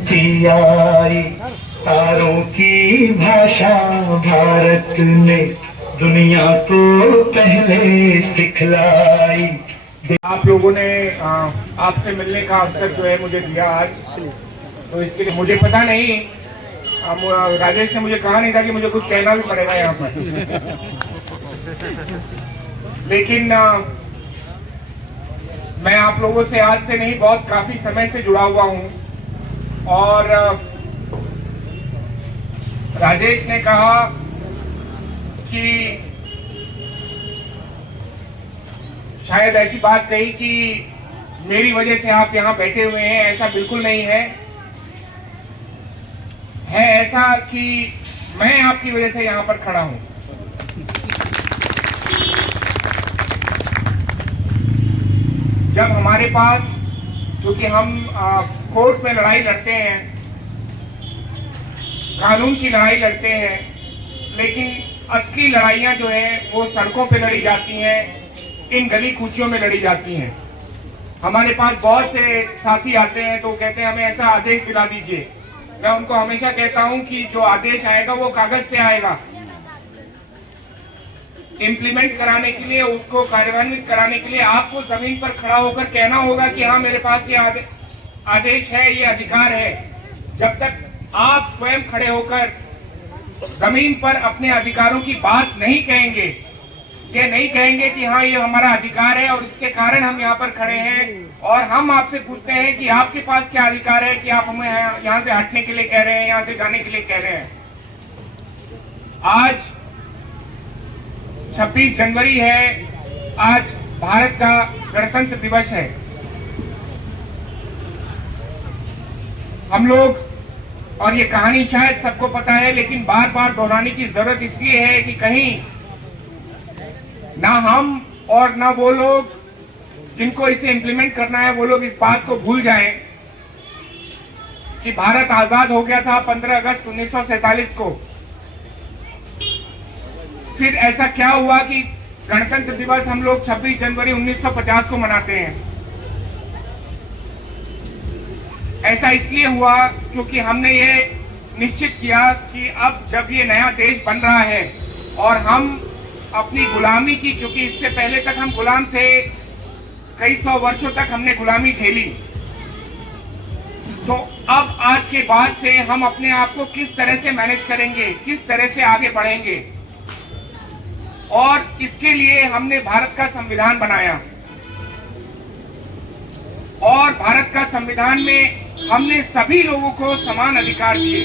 की आई, तारों की भाषा भारत ने दुनिया को पहले सिखलाई। आप लोगों ने आपसे मिलने का अवसर जो है मुझे दिया आज, तो इसके लिए मुझे पता नहीं, राजेश ने मुझे कहा नहीं था कि मुझे कुछ कहना भी पड़ेगा यहाँ पर। लेकिन मैं आप लोगों से आज से नहीं, बहुत काफी समय से जुड़ा हुआ हूँ। और राजेश ने कहा कि शायद ऐसी बात कही कि मेरी वजह से आप यहाँ बैठे हुए हैं। ऐसा बिल्कुल नहीं है। ऐसा कि मैं आपकी वजह से यहाँ पर खड़ा हूँ। जब हमारे पास, क्योंकि हम कोर्ट में लड़ाई लड़ते हैं, कानून की लड़ाई लड़ते हैं, लेकिन असली लड़ाइयाँ जो है वो सड़कों पे लड़ी जाती हैं, इन गली कूचियों में लड़ी जाती हैं। हमारे पास बहुत से साथी आते हैं तो कहते हैं हमें ऐसा आदेश दिला दीजिए। मैं उनको हमेशा कहता हूं कि जो आदेश आएगा वो कागज पे आएगा। इम्प्लीमेंट कराने के लिए, उसको कार्यान्वित कराने के लिए आपको जमीन पर खड़ा होकर कहना होगा कि हाँ मेरे पास ये आदेश है, ये अधिकार है। जब तक आप स्वयं खड़े होकर जमीन पर अपने अधिकारों की बात नहीं कहेंगे, ये नहीं कहेंगे कि हाँ ये हमारा अधिकार है और इसके कारण हम यहाँ पर खड़े हैं, और हम आपसे पूछते हैं कि आपके पास क्या अधिकार है कि आप हमें यहाँ से हटने के लिए कह रहे हैं, यहाँ से जाने के लिए कह रहे हैं। आज 26 जनवरी है, आज भारत का गणतंत्र दिवस है। हम लोग, और ये कहानी शायद सबको पता है, लेकिन बार बार दोहराने की जरूरत इसलिए है कि कहीं ना हम और ना वो लोग जिनको इसे इम्प्लीमेंट करना है, वो लोग इस बात को भूल जाएं कि भारत आजाद हो गया था 15 अगस्त 1947 को। फिर ऐसा क्या हुआ कि गणतंत्र दिवस हम लोग 26 जनवरी 1950 को मनाते हैं। ऐसा इसलिए हुआ क्योंकि हमने ये निश्चित किया कि अब जब ये नया देश बन रहा है और हम अपनी गुलामी की, क्योंकि इससे पहले तक हम गुलाम थे, कई सौ वर्षों तक हमने गुलामी झेली, तो अब आज के बाद से हम अपने आप को किस तरह से मैनेज करेंगे, किस तरह से आगे बढ़ेंगे। और इसके लिए हमने भारत का संविधान बनाया, और भारत का संविधान में हमने सभी लोगों को समान अधिकार दिए।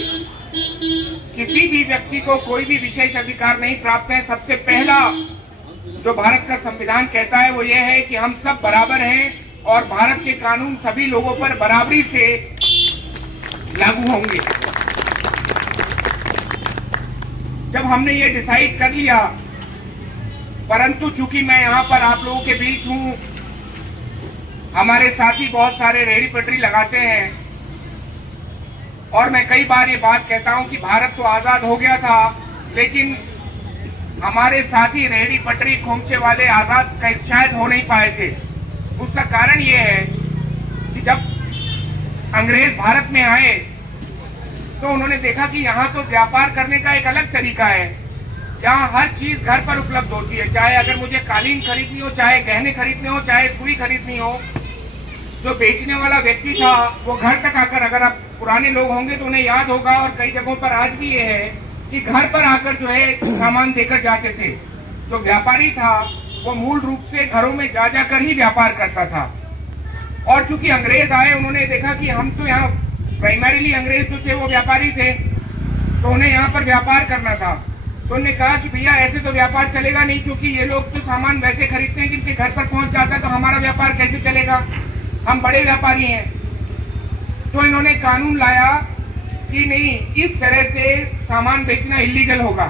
किसी भी व्यक्ति को कोई भी विशेष अधिकार नहीं प्राप्त है। सबसे पहला जो भारत का संविधान कहता है वो ये है कि हम सब बराबर हैं और भारत के कानून सभी लोगों पर बराबरी से लागू होंगे। जब हमने ये डिसाइड कर लिया, परंतु चूंकि मैं यहाँ पर आप लोगों के बीच हूँ, हमारे साथी बहुत सारे रेहड़ी पटरी लगाते हैं, और मैं कई बार ये बात कहता हूँ कि भारत तो आजाद हो गया था, लेकिन हमारे साथी रेहड़ी पटरी खोमचे वाले आजाद शायद हो नहीं पाए थे। उसका कारण ये है कि जब अंग्रेज भारत में आए तो उन्होंने देखा कि यहाँ तो व्यापार करने का एक अलग तरीका है। यहाँ हर चीज घर पर उपलब्ध होती है, चाहे अगर मुझे कालीन खरीदनी हो, चाहे गहने खरीदने हो, चाहे सुई खरीदनी हो। जो बेचने वाला व्यक्ति था वो घर तक आकर, अगर आप पुराने लोग होंगे तो उन्हें याद होगा, और कई जगहों पर आज भी ये है कि घर पर आकर जो है सामान देकर जाते थे। जो व्यापारी था वो मूल रूप से घरों में जा जाकर ही व्यापार करता था। और चूंकि अंग्रेज आए, उन्होंने देखा कि हम तो यहाँ प्राइमरीली अंग्रेज जो थे वो व्यापारी थे, तो उन्हें यहाँ पर व्यापार करना था। तो उन्होंने कहा कि भैया ऐसे तो व्यापार चलेगा नहीं, क्योंकि ये लोग तो सामान वैसे खरीदते हैं जिनके घर पर पहुंच जाता है, तो हमारा व्यापार कैसे चलेगा, हम बड़े व्यापारी हैं। तो इन्होंने कानून लाया कि नहीं, इस तरह से सामान बेचना इलीगल होगा।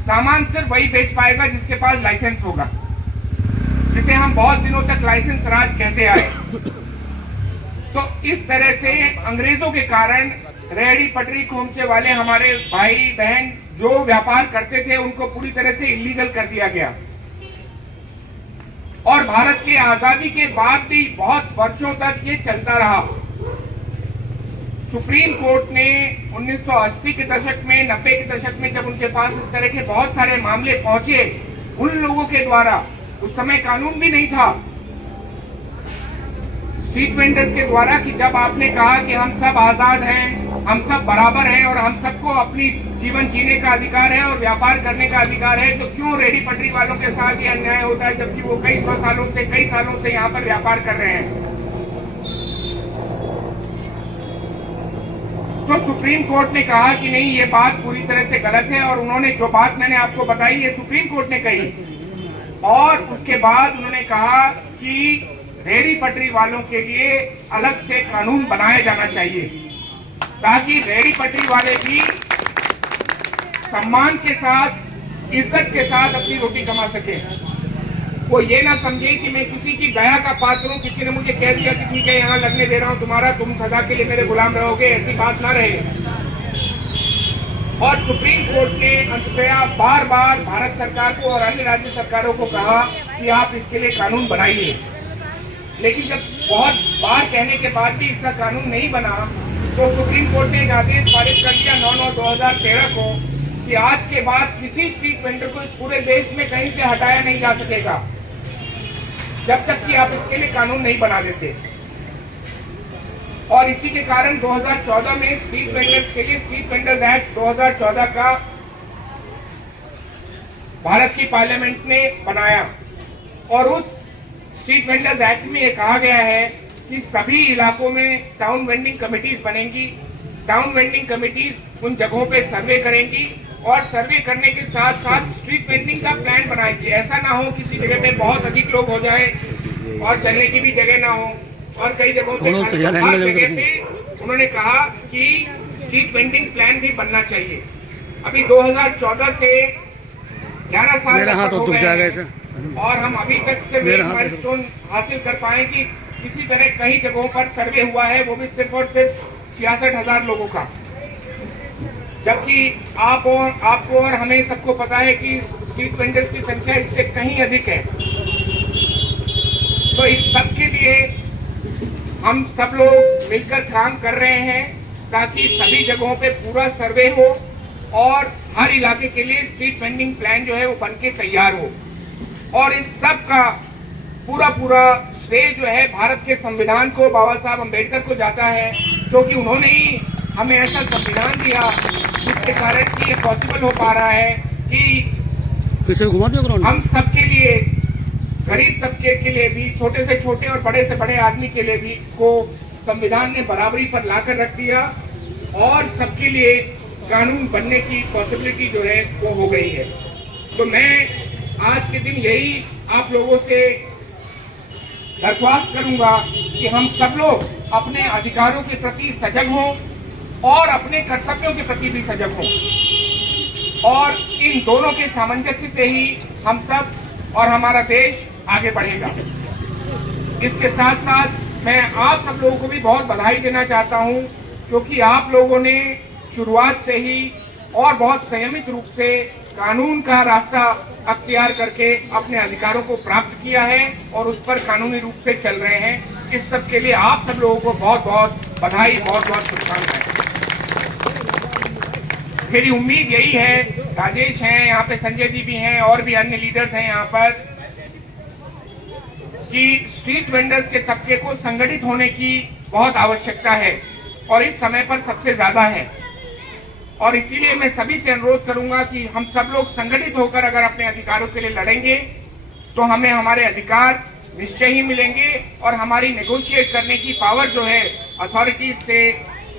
सामान सिर्फ वही बेच पाएगा जिसके पास लाइसेंस होगा, जिसे हम बहुत दिनों तक लाइसेंस राज कहते आए। तो इस तरह से अंग्रेजों के कारण रेहड़ी पटरी खोमचे वाले हमारे भाई बहन जो व्यापार करते थे उनको पूरी तरह से इलीगल कर दिया गया। और भारत की आजादी के बाद भी बहुत वर्षों तक ये चलता रहा। सुप्रीम कोर्ट ने 1980 के दशक में, 90 के दशक में जब उनके पास इस तरह के बहुत सारे मामले पहुंचे उन लोगों के द्वारा, उस समय कानून भी नहीं था, स्ट्रीट वेंडर्स के द्वारा, कि जब आपने कहा कि हम सब आजाद हैं, हम सब बराबर हैं और हम सबको अपनी जीवन जीने का अधिकार है और व्यापार करने का अधिकार है, तो क्यों रेहड़ी पटरी वालों के साथ ये अन्याय होता है जबकि वो कई सालों से यहाँ पर व्यापार कर रहे हैं। तो सुप्रीम कोर्ट ने कहा कि नहीं, ये बात पूरी तरह से गलत है, और उन्होंने जो बात मैंने आपको बताई ये सुप्रीम कोर्ट ने कही, और उसके बाद उन्होंने कहा कि रेहड़ी पटरी वालों के लिए अलग से कानून बनाया जाना चाहिए ताकि रेहड़ी पटरी वाले भी सम्मान के साथ, इज्जत के साथ अपनी रोटी कमा सके। वो ये ना समझे कि मैं किसी की दया का पात्र हूँ, किसी ने मुझे कह दिया कि ठीक है यहाँ लगने दे रहा हूँ तुम्हारा, तुम सदा के लिए मेरे गुलाम रहोगे, ऐसी बात ना रहे। और सुप्रीम कोर्ट ने अंततः बार बार भारत सरकार को और अन्य राज्य सरकारों को कहा कि आप इसके लिए कानून बनाइए, लेकिन जब बहुत बार कहने के बाद भी इसका कानून नहीं बना तो सुप्रीम कोर्ट ने एक आदेश पारित कर दिया 9/9/2013 को कि आज के बाद किसी स्ट्रीट वेंडर को इस पूरे देश में कहीं से हटाया नहीं जा सकेगा जब तक कि आप इसके लिए कानून नहीं बना देते। और इसी के कारण 2014 में स्ट्रीट वेंडर्स के लिए स्ट्रीट वेंडर्स एक्ट 2014 का भारत की पार्लियामेंट ने बनाया, और उस स्ट्रीट वेंडर्स एक्ट में यह कहा गया है कि सभी इलाकों में टाउन वेंडिंग कमिटीज बनेंगी। टाउन वेंडिंग कमिटीज उन जगहों पे सर्वे करेंगी और सर्वे करने के साथ साथ स्ट्रीट वेंडिंग का प्लान बनाएंगे। ऐसा ना हो किसी जगह पे बहुत अधिक लोग हो जाए और चलने की भी जगह ना हो, और कई जगहों पे हर जगह पे उन्होंने कहा कि स्ट्रीट वेंडिंग प्लान भी बनना चाहिए। अभी 2014 से 11 साल हो गए और हम अभी तक से माइलस्टोन हासिल कर पाए कि किसी तरह कई जगहों पर सर्वे हुआ है, वो भी सिर्फ और सिर्फ 66,000 लोगों का, जबकि आपको और हमें सबको पता है कि स्ट्रीट वेंडर्स की संख्या इससे कहीं अधिक है। तो इस सब के लिए हम सब लोग मिलकर काम कर रहे हैं ताकि सभी जगहों पे पूरा सर्वे हो और हर इलाके के लिए स्ट्रीट वेंडिंग प्लान जो है वो बनके तैयार हो। और इस सब का पूरा श्रेय जो है भारत के संविधान को, बाबा साहब अम्बेडकर को जाता है, क्योंकि उन्होंने ही हमें ऐसा संविधान दिया जिसके कारण कि ये पॉसिबल हो पा रहा है कि हम सबके लिए, गरीब तबके के लिए भी, छोटे से छोटे और बड़े से बड़े आदमी के लिए भी को संविधान ने बराबरी पर लाकर रख दिया और सबके लिए कानून बनने की पॉसिबिलिटी जो है वो हो गई है। तो मैं आज के दिन यही आप लोगों से दरख्वास्त करूंगा कि हम सब लोग अपने अधिकारों के प्रति सजग हों और अपने कर्तव्यों के प्रति भी सजग हों, और इन दोनों के सामंजस्य से ही हम सब और हमारा देश आगे बढ़ेगा। इसके साथ साथ मैं आप सब लोगों को भी बहुत बधाई देना चाहता हूं, क्योंकि आप लोगों ने शुरुआत से ही और बहुत संयमित रूप से कानून का रास्ता अख्तियार करके अपने अधिकारों को प्राप्त किया है और उस पर कानूनी रूप से चल रहे हैं। इस सब के लिए आप सब लोगों को बहुत बहुत बधाई, बहुत बहुत शुभकामनाएं। मेरी उम्मीद यही है, राजेश हैं यहाँ पे, संजय जी भी हैं और भी अन्य लीडर्स हैं यहाँ पर, कि स्ट्रीट वेंडर्स के तबके को संगठित होने की बहुत आवश्यकता है और इस समय पर सबसे ज्यादा है। और इसीलिए मैं सभी से अनुरोध करूंगा कि हम सब लोग संगठित होकर अगर अपने अधिकारों के लिए लड़ेंगे तो हमें हमारे अधिकार निश्चय ही मिलेंगे, और हमारी नेगोशिएट करने की पावर जो है अथॉरिटीज से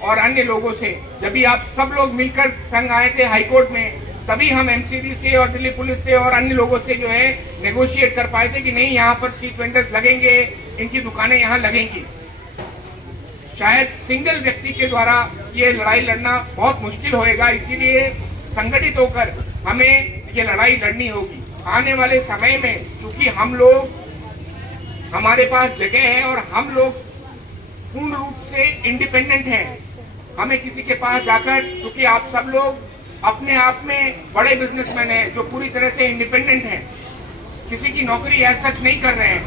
और अन्य लोगों से, जब भी आप सब लोग मिलकर संघ आए थे हाईकोर्ट में, तभी हम एमसीडी से और दिल्ली पुलिस से और अन्य लोगों से जो है नेगोशिएट कर पाए थे कि नहीं, यहाँ पर स्ट्रीट वेंडर्स लगेंगे, इनकी दुकानें यहाँ लगेंगी। शायद सिंगल व्यक्ति के द्वारा ये लड़ाई लड़ना बहुत मुश्किल होएगा, इसीलिए संगठित होकर हमें ये लड़ाई लड़नी होगी। आने वाले समय में क्योंकि हम लोग, हमारे पास जगह है और हम लोग पूर्ण रूप से इंडिपेंडेंट हैं, हमें किसी के पास जाकर, क्योंकि आप सब लोग अपने आप में बड़े बिजनेसमैन हैं जो पूरी तरह से इंडिपेंडेंट हैं, किसी की नौकरी ऐसा सच नहीं कर रहे हैं,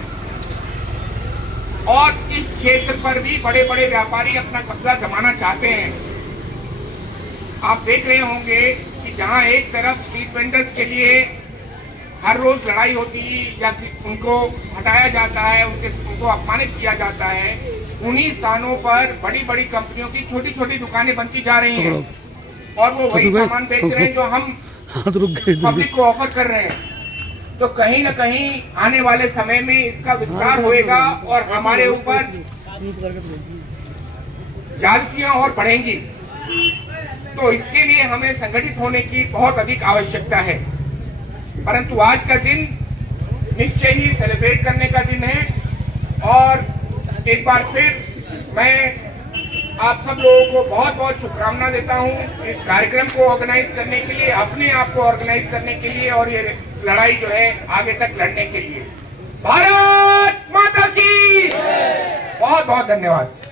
और इस क्षेत्र पर भी बड़े बड़े व्यापारी अपना कब्जा जमाना चाहते हैं। आप देख रहे होंगे कि जहां एक तरफ स्ट्रीट वेंडर्स के लिए हर रोज लड़ाई होती या उनको हटाया जाता है, उनको अपमानित किया जाता है, उन्हीं स्थानों पर बड़ी बड़ी कंपनियों की छोटी छोटी दुकानें बनती जा रही हैं और वो वही सामान बेच रहे हैं जो हम पब्लिक को ऑफर कर रहे हैं। तो कहीं ना कहीं आने वाले समय में इसका विस्तार होएगा और हमारे ऊपर जालतियां और बढ़ेंगी। तो इसके लिए हमें संगठित होने की बहुत अधिक आवश्यकता है। परंतु आज का दिन निश्चय ही सेलिब्रेट करने का दिन है और एक बार फिर मैं आप सब लोगों को बहुत बहुत शुभकामना देता हूं इस कार्यक्रम को ऑर्गेनाइज करने के लिए, अपने आप को ऑर्गेनाइज करने के लिए और ये लड़ाई जो है आगे तक लड़ने के लिए। भारत माता की बहुत बहुत धन्यवाद।